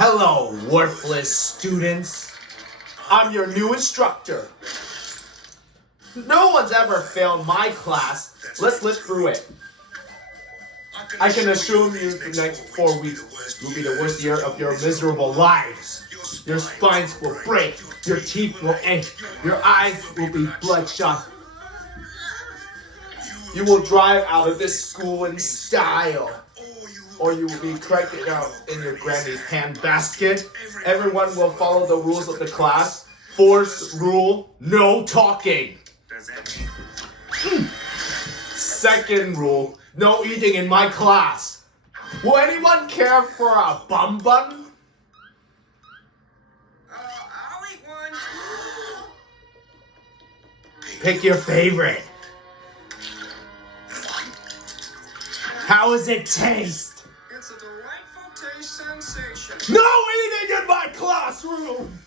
Hello, worthless students. I'm your new instructor. No one's ever failed my class. Let's look through it. I can assure you the next 4 weeks will be the worst year of your miserable lives. Your spines will break, your teeth will ache, your eyes will be bloodshot. You will drive out of this school in style, or you will be corrected out in your granny's handbasket. Everyone will follow the rules of the class. Force rule, no talking. Second rule, no eating in my class. Will anyone care for a bun bun? I'll eat one. Pick your favorite. How does it taste? It's a delightful taste sensation. No eating in my classroom!